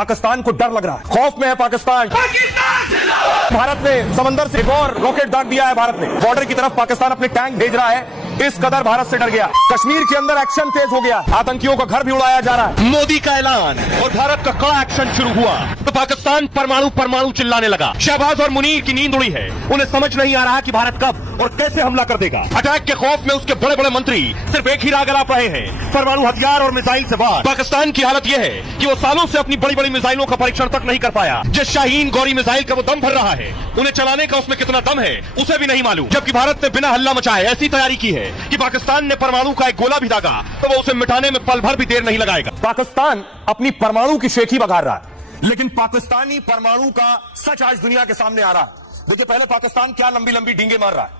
पाकिस्तान को डर लग रहा है, खौफ में है पाकिस्तान। भारत ने समंदर से एक और रॉकेट दाग दिया है। भारत ने बॉर्डर की तरफ पाकिस्तान अपने टैंक भेज रहा है। इस कदर भारत से डर गया। कश्मीर के अंदर एक्शन तेज हो गया, आतंकियों का घर भी उड़ाया जा रहा है। मोदी का ऐलान और भारत का कड़ा एक्शन शुरू हुआ तो पाकिस्तान परमाणु चिल्लाने लगा। शहबाज और मुनीर की नींद उड़ी है। उन्हें समझ नहीं आ रहा कि भारत कब और कैसे हमला कर देगा। अटैक के खौफ में उसके बड़े बड़े मंत्री सिर्फ एक ही राग अलाप रहे हैं, परमाणु हथियार और मिसाइल से बात। पाकिस्तान की हालत यह है कि वो सालों से अपनी बड़ी बड़ी मिसाइलों का परीक्षण तक नहीं कर पाया। जिस शाहीन गौरी मिसाइल का वो दम भर रहा है, उन्हें चलाने का उसमें कितना दम है उसे भी नहीं मालूम। जबकि भारत ने बिना हल्ला मचाए ऐसी तैयारी की है कि पाकिस्तान ने परमाणु का एक गोला भी दागा तो वो उसे मिटाने में पल भर भी देर नहीं लगाएगा। पाकिस्तान अपनी परमाणु की शेखी बघार रहा है, लेकिन पाकिस्तानी परमाणु का सच आज दुनिया के सामने आ रहा है। देखिए, पहले पाकिस्तान क्या लंबी लंबी डींगे मार रहा है।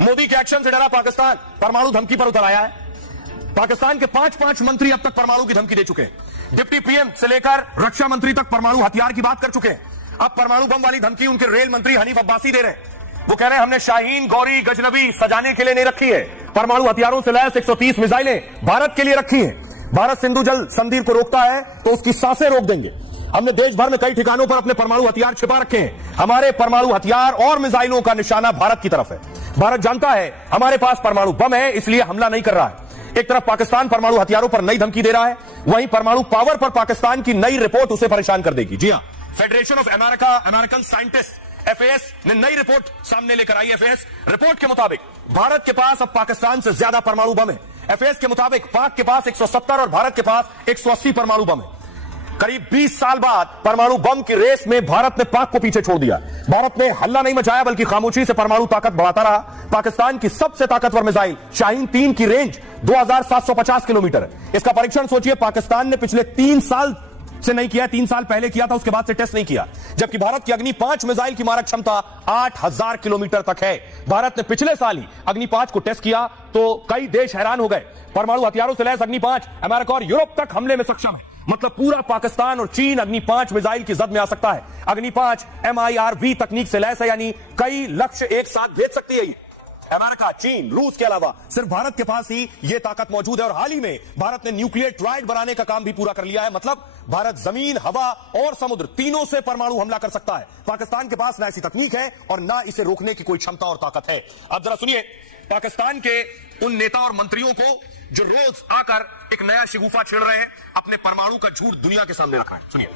मोदी के एक्शन से डरा पाकिस्तान परमाणु धमकी पर उतर आया है। पाकिस्तान के 5 मंत्री अब तक परमाणु की धमकी दे चुके हैं। डिप्टी पीएम से लेकर रक्षा मंत्री तक परमाणु हथियार की बात कर चुके हैं। अब परमाणु बम वाली धमकी उनके रेल मंत्री हनीफ अब्बासी दे रहे हैं। वो कह रहे हैं हमने शाहीन गौरी गजनबी सजाने के लिए नहीं रखी है, परमाणु हथियारों से लैस 130 मिसाइलें भारत के लिए रखी हैं। भारत सिंधु जल संधि को रोकता है तो उसकी सांसें रोक देंगे। हमने देश भर में कई ठिकानों पर अपने परमाणु हथियार छिपा रखे हैं। हमारे परमाणु हथियार और मिसाइलों का निशाना भारत की तरफ है। भारत जानता है हमारे पास परमाणु बम है, इसलिए हमला नहीं कर रहा है। एक तरफ पाकिस्तान परमाणु हथियारों पर नई धमकी दे रहा है, वहीं परमाणु पावर पर पाकिस्तान की नई रिपोर्ट उसे परेशान कर देगी। जी हां, federation of American scientist FAS ने नई रिपोर्ट सामने लेकर आई। FAS रिपोर्ट के मुताबिक भारत के पास अब पाकिस्तान से ज्यादा परमाणु बम है। FAS के मुताबिक पाक के पास 170 और भारत के पास 180 परमाणु बम है। करीब 20 साल बाद परमाणु बम की रेस में भारत ने पाक को पीछे छोड़ दिया। भारत ने हल्ला नहीं मचाया, बल्कि खामोशी से परमाणु ताकत बढ़ाता रहा। पाकिस्तान की सबसे ताकतवर मिसाइल शाहीन 3 की रेंज 2750 किलोमीटर है। इसका परीक्षण सोचिए, पाकिस्तान ने पिछले 3 साल से नहीं किया, 3 साल पहले किया था, उसके बाद से टेस्ट नहीं किया। जबकि भारत की अग्नि 5 मिसाइल की मारक क्षमता 8000 किलोमीटर तक है। भारत ने पिछले साल ही अग्नि 5 को टेस्ट किया तो कई देश हैरान हो गए। परमाणु हथियारों से लैस अग्नि 5 अमेरिका और यूरोप तक हमले में सक्षम है। मतलब पूरा पाकिस्तान और चीन अग्नि 5 मिसाइल की जद में आ सकता है। अग्नि 5 MIRV तकनीक से लैस है, यानी कई लक्ष्य एक साथ भेज सकती है। अमेरिका, चीन, रूस के अलावा सिर्फ भारत के पास ही यह ताकत मौजूद है। और हाल ही में भारत ने न्यूक्लियर ट्रायड बनाने का काम भी पूरा कर लिया है। मतलब भारत जमीन, हवा और समुद्र तीनों से परमाणु हमला कर सकता है। पाकिस्तान के पास ना ऐसी तकनीक है और ना इसे रोकने की कोई क्षमता और ताकत है। अब जरा सुनिए पाकिस्तान के उन नेता और मंत्रियों को जो रोज आकर एक नया शिगुफा छेड़ रहे हैं, अपने परमाणु का झूठ दुनिया के सामने रखा है। सुनिए,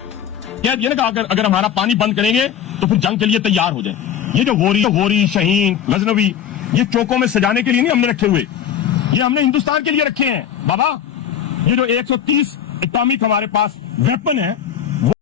क्या ये ना अगर हमारा पानी बंद करेंगे तो फिर जंग के लिए तैयार हो जाए। ये जो गोरी शाहीन गजनबी ये चौकों में सजाने के लिए नहीं हमने रखे हुए, ये हमने हिंदुस्तान के लिए रखे हैं बाबा। ये जो 130 एटॉमिक हमारे पास वेपन है,